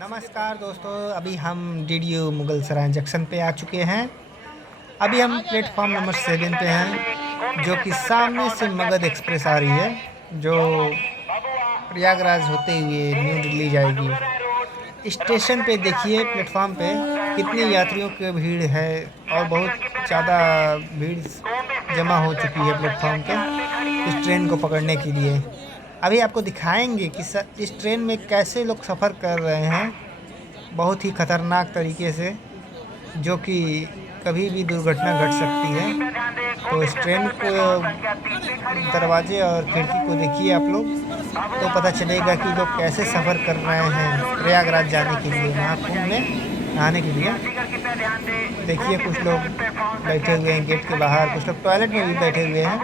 नमस्कार दोस्तों, अभी हम डीडीयू मुगलसराय जंक्शन पे आ चुके हैं। अभी हम प्लेटफॉर्म नंबर 7 पे हैं, जो कि सामने से मगध एक्सप्रेस आ रही है, जो प्रयागराज होते हुए न्यू दिल्ली जाएगी। स्टेशन पे देखिए, प्लेटफॉर्म पे कितनी यात्रियों की भीड़ है और बहुत ज़्यादा भीड़ जमा हो चुकी है प्लेटफॉर्म पे इस ट्रेन को पकड़ने के लिए। अभी आपको दिखाएंगे कि इस ट्रेन में कैसे लोग सफ़र कर रहे हैं, बहुत ही खतरनाक तरीके से, जो कि कभी भी दुर्घटना घट सकती है। तो इस ट्रेन को दरवाजे और खिड़की को देखिए आप लोग, तो पता चलेगा कि लोग कैसे सफ़र कर रहे हैं प्रयागराज जाने के लिए, महाकुंभ में नहाने के लिए। देखिए, कुछ लोग बैठे हुए हैं गेट के बाहर, कुछ लोग टॉयलेट में भी बैठे हुए हैं।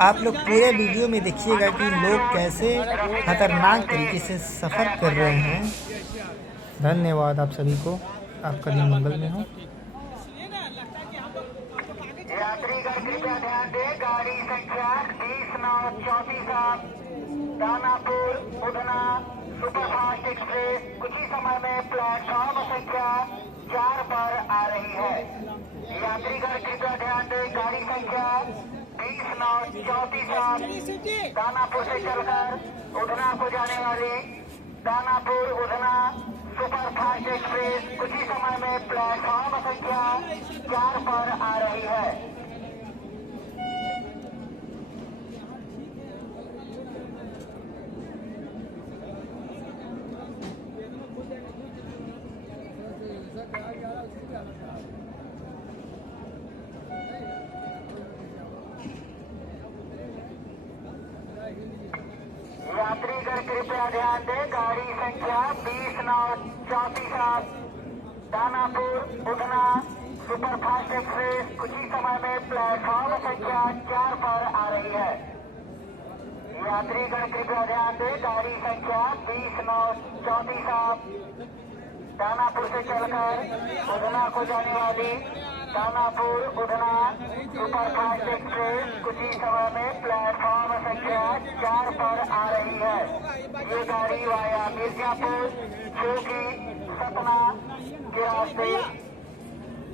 आप लोग पूरे वीडियो में देखिएगा कि लोग कैसे खतरनाक तरीके से सफ़र कर रहे हैं। धन्यवाद आप सभी को, आपका दिन मंगल में हो। यात्रीगण कृपया ध्यान दें, गाड़ी संख्या 20-9-34 दानापुर उधना सुपरफास्ट एक्सप्रेस कुछ ही समय में प्लेटफॉर्म संख्या 4 पर आ रही है। यात्रीगण कृपया ध्यान दें, गाड़ी संख्या 20-9-34 दानापुर से चलकर उधना को जाने वाली दानापुर उधना सुपरफास्ट एक्सप्रेस कुछ ही समय में प्लेटफॉर्म संख्या 4 पर आ रही है। यात्रीगण कृपया ध्यान दें, गाड़ी संख्या 20-9-34 दानापुर उधना सुपरफास्ट एक्सप्रेस कुछ ही समय में प्लेटफॉर्म संख्या 4 पर आ रही है। यात्रीगण कृपया ध्यान दें, गाड़ी संख्या 20-9-34 दानापुर से चलकर उधना को जाने वाली दानापुर उधना सुपरफास्ट एक्सप्रेस कुछ ही समय में प्लेटफॉर्म संख्या 4 पर आ रही है। ये गाड़ी वाया मिर्जापुर जो कि सतना के रास्ते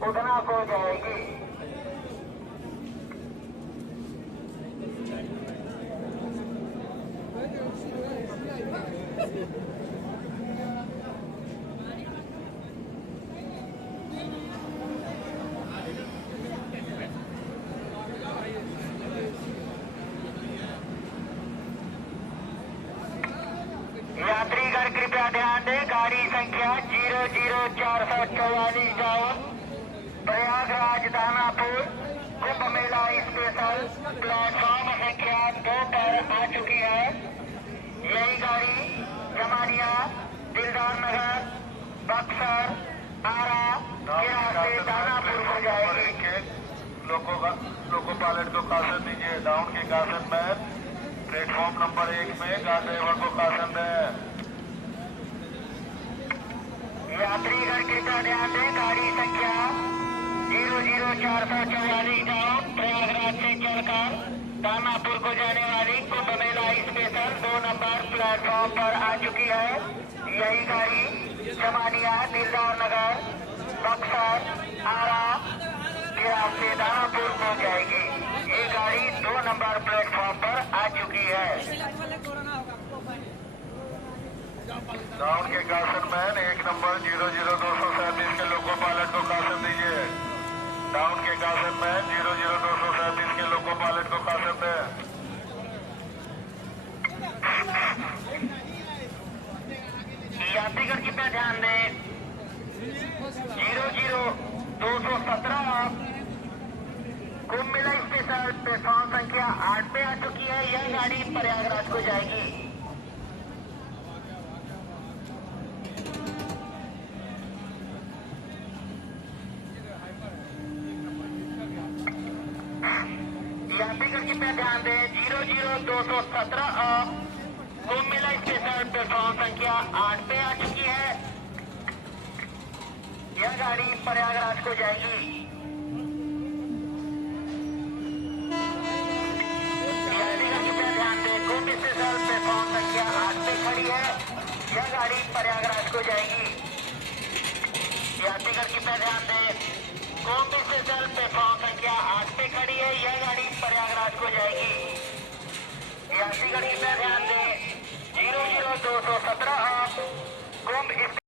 उधना को जाएगी। यात्रीगण कृपया ध्यान दें, गाड़ी संख्या 00444 जाओ प्रयागराज दानापुर कुंभ मेला स्पेशल प्लेटफॉर्म संख्या 2 पर आ चुकी है। यही गाड़ी जमानिया दिलदार नगर बक्सर आरा के रास्ते दानापुर को जाएगी। लोको पायलट को कासन दीजिए। डाउन के कासन में प्लेटफॉर्म नंबर 1 में कार ड्राइवर को कासन दें। यात्रीगण कृपया ध्यान दें, गाड़ी संख्या 00444 जाओ प्रयागराज से चलकर दानापुर को जाने वाली Kumbh Mela special 2 number platform पर आ चुकी है। यही गाड़ी जमानिया दिलदार नगर बक्सर आरा के रास्ते दानापुर को जाएगी। ये गाड़ी 2 नंबर प्लेटफॉर्म पर आ चुकी है। डाउन के कासन मैन 1 नंबर 00237 के लोको पायलट को कासन दीजिए। डाउन के कासन मैन 00237 के लोको पायलट को कासन दें। यात्रीगण कृपया ध्यान दें, 00217 कुंभ मेला स्पेशल प्लेटफॉर्म संख्या 8 पे आ चुकी है। यह गाड़ी प्रयागराज को जाएगी। यात्रीगण कृपया ध्यान दें, 00217 कुंभ मेला स्पेशल प्लेटफॉर्म संख्या 8 पे आ चुकी है। यह गाड़ी प्रयागराज को जाएगी। यात्रीगण कृपया ध्यान दें, कुंभ स्पेशल प्लेटफॉर्म संख्या 8 पे खड़ी है। यह गाड़ी गाड़ी प्रयागराज को जाएगी। यात्रीगण कृपया ध्यान दें, कोम्बी स्टेशन प्लेटफॉर्म संख्या 8 पे खड़ी है, यह गाड़ी प्रयागराज को जाएगी। यात्रीगण कृपया ध्यान